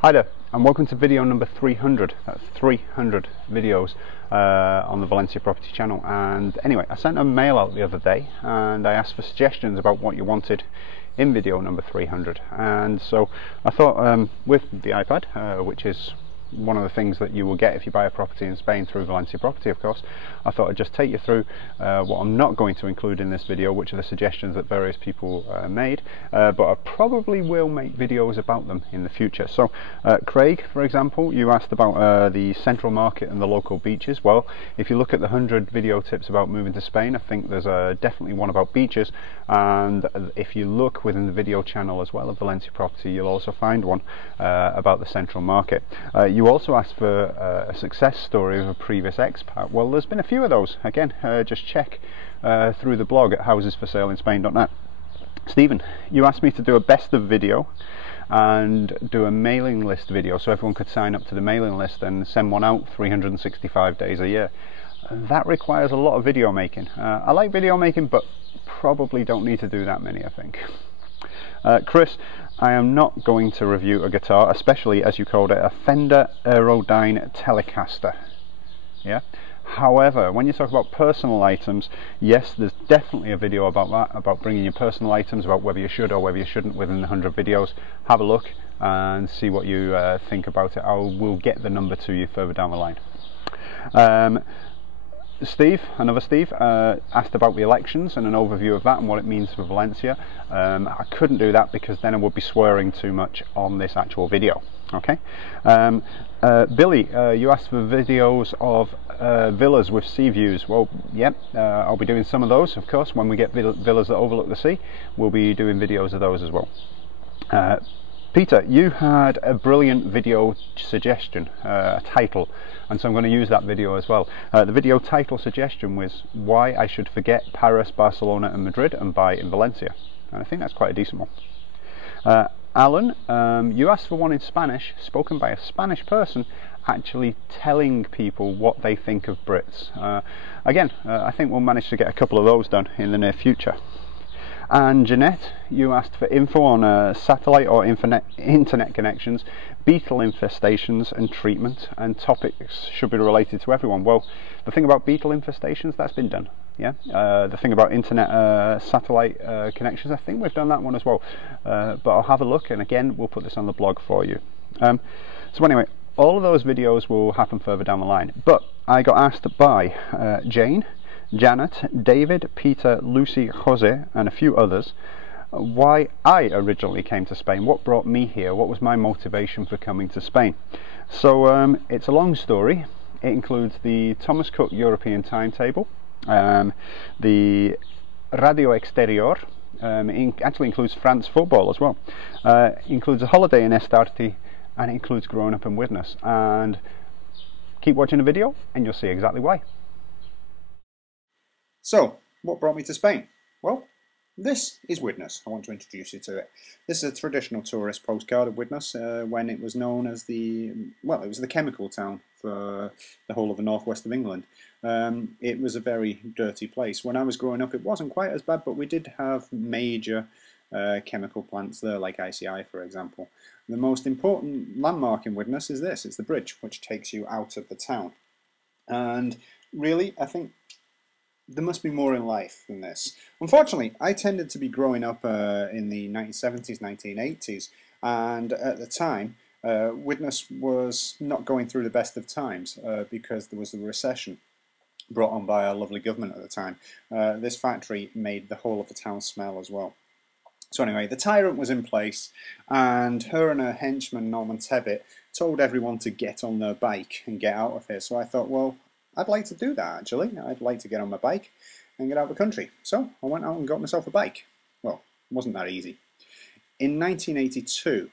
Hi there, and welcome to video number 300. That's 300 videos on the Valencia property channel. And anyway, I sent a mail out the other day and I asked for suggestions about what you wanted in video number 300. And so I thought with the iPad, which is one of the things that you will get if you buy a property in Spain through Valencia Property, of course, I thought I'd just take you through what I'm not going to include in this video, which are the suggestions that various people made, but I probably will make videos about them in the future. So Craig, for example, you asked about the central market and the local beaches. Well, if you look at the 100 video tips about moving to Spain, I think there's definitely one about beaches, and if you look within the video channel as well of Valencia Property, you'll also find one about the central market. You also asked for a success story of a previous expat. Well, there's been a few of those. Again, just check through the blog at housesforsaleInspain.net. Stephen, you asked me to do a best of video and do a mailing list video so everyone could sign up to the mailing list and send one out 365 days a year. That requires a lot of video making. I like video making, but probably don't need to do that many, I think. Chris, I am not going to review a guitar, especially, as you called it, a Fender Aerodyne Telecaster. Yeah. However, when you talk about personal items, yes, there's definitely a video about that, about bringing your personal items, about whether you should or whether you shouldn't within the 100 videos. Have a look and see what you think about it. We'll get the number to you further down the line. Steve, another Steve, asked about the elections and an overview of that and what it means for Valencia. I couldn't do that because then I would be swearing too much on this actual video. Okay. Billy, you asked for videos of villas with sea views. Well, yep, I'll be doing some of those, of course. When we get villas that overlook the sea, we'll be doing videos of those as well. Peter, you had a brilliant video suggestion, a title, and so I'm going to use that video as well. The video title suggestion was why I should forget Paris, Barcelona and Madrid and buy in Valencia, and I think that's quite a decent one. Alan, you asked for one in Spanish, spoken by a Spanish person, actually telling people what they think of Brits. Again, I think we'll manage to get a couple of those done in the near future. And Jeanette, you asked for info on satellite or internet connections, beetle infestations and treatment, and topics should be related to everyone. Well, the thing about beetle infestations, that's been done. Yeah. The thing about internet satellite connections, I think we've done that one as well. But I'll have a look, and again, we'll put this on the blog for you. So anyway, all of those videos will happen further down the line. But I got asked by Jane, Janet, David, Peter, Lucy, Jose and a few others why I originally came to Spain, what brought me here, what was my motivation for coming to Spain. So it's a long story. It includes the Thomas Cook European timetable, the Radio Exterior, it actually includes France football as well, includes a holiday in Estarte, and it includes growing up in Widnes. And keep watching the video and you'll see exactly why. So, what brought me to Spain? Well, this is Widnes. I want to introduce you to it. This is a traditional tourist postcard of Widnes when it was known as it was the chemical town for the whole of the northwest of England. It was a very dirty place. When I was growing up, it wasn't quite as bad, but we did have major chemical plants there, like ICI, for example. The most important landmark in Widnes is this. It's the bridge, which takes you out of the town. And really, I think there must be more in life than this. Unfortunately, I tended to be growing up in the 1970s, 1980s, and at the time, Widnes was not going through the best of times because there was the recession brought on by our lovely government at the time. This factory made the whole of the town smell as well. So anyway, the Tyrant was in place, and her and her henchman Norman Tebbit told everyone to get on their bike and get out of here. So I thought, well, I'd like to do that actually. I'd like to get on my bike and get out of the country. So I went out and got myself a bike. Well, it wasn't that easy. In 1982,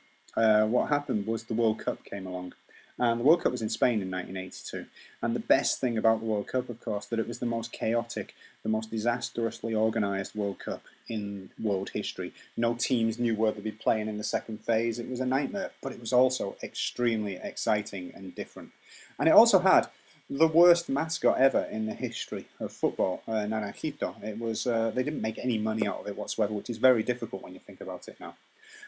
what happened was the World Cup came along. And the World Cup was in Spain in 1982. And the best thing about the World Cup, of course, that it was the most chaotic, the most disastrously organised World Cup in world history. No teams knew where they'd be playing in the second phase. It was a nightmare. But it was also extremely exciting and different. And it also had the worst mascot ever in the history of football, Naranjito. It was they didn't make any money out of it whatsoever, which is very difficult when you think about it now.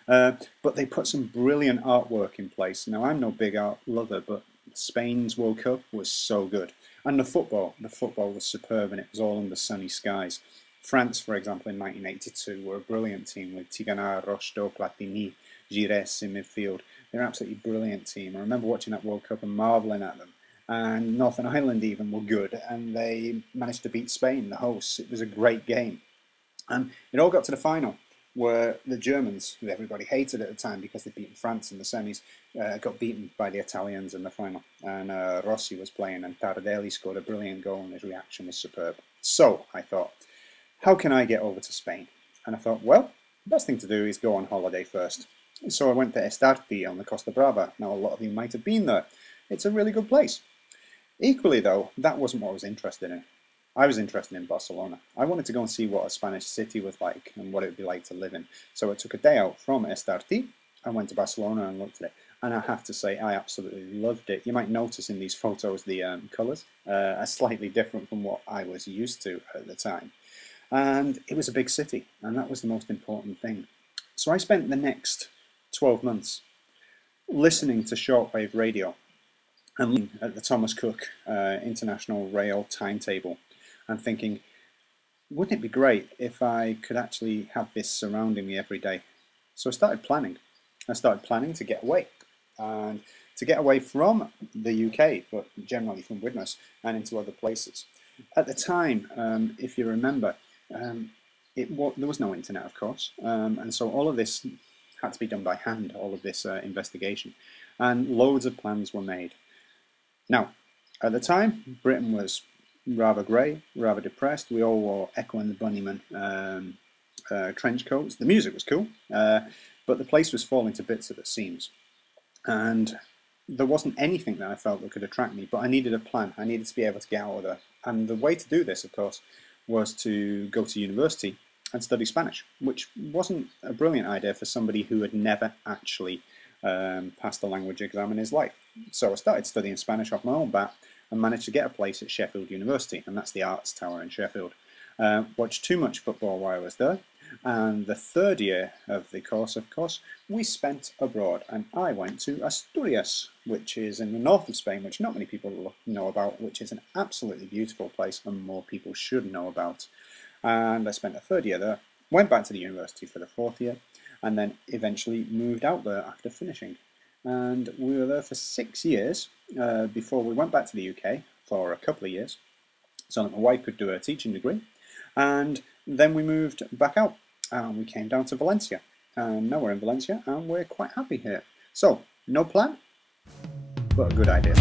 But they put some brilliant artwork in place. Now, I'm no big art lover, but Spain's World Cup was so good. And the football was superb, and it was all under sunny skies. France, for example, in 1982 were a brilliant team with Tigana, Rocheteau, Platini, Gires in midfield. They're an absolutely brilliant team. I remember watching that World Cup and marvelling at them. And Northern Ireland even were good, and they managed to beat Spain, the hosts. It was a great game. And it all got to the final, where the Germans, who everybody hated at the time because they'd beaten France in the semis, got beaten by the Italians in the final. And Rossi was playing, and Tardelli scored a brilliant goal, and his reaction was superb. So I thought, how can I get over to Spain? And I thought, well, the best thing to do is go on holiday first. So I went to Estarte on the Costa Brava. Now, a lot of you might have been there. It's a really good place. Equally, though, that wasn't what I was interested in. I was interested in Barcelona. I wanted to go and see what a Spanish city was like and what it would be like to live in. So I took a day out from Estarte and went to Barcelona and looked at it. And I have to say, I absolutely loved it. You might notice in these photos the colours are slightly different from what I was used to at the time. And it was a big city, and that was the most important thing. So I spent the next 12 months listening to shortwave radio and looking at the Thomas Cook International Rail timetable and thinking, wouldn't it be great if I could actually have this surrounding me every day? So I started planning. I started planning to get away, and to get away from the UK, but generally from Widnes and into other places. At the time, if you remember, there was no internet, of course, and so all of this had to be done by hand, all of this investigation, and loads of plans were made. Now, at the time, Britain was rather grey, rather depressed. We all wore Echo and the Bunnymen trench coats. The music was cool, but the place was falling to bits at the seams. And there wasn't anything that I felt that could attract me, but I needed a plan. I needed to be able to get out of there. And the way to do this, of course, was to go to university and study Spanish, which wasn't a brilliant idea for somebody who had never actually passed a language exam in his life. So I started studying Spanish off my own bat and managed to get a place at Sheffield University, and that's the Arts Tower in Sheffield. Watched too much football while I was there, and the third year of the course, of course, we spent abroad, and I went to Asturias, which is in the north of Spain, which not many people know about, which is an absolutely beautiful place and more people should know about. And I spent a third year there, went back to the university for the fourth year, and then eventually moved out there after finishing. And we were there for 6 years before we went back to the UK for a couple of years, so that my wife could do her teaching degree. And then we moved back out and we came down to Valencia. And now we're in Valencia and we're quite happy here. So, no plan, but a good idea.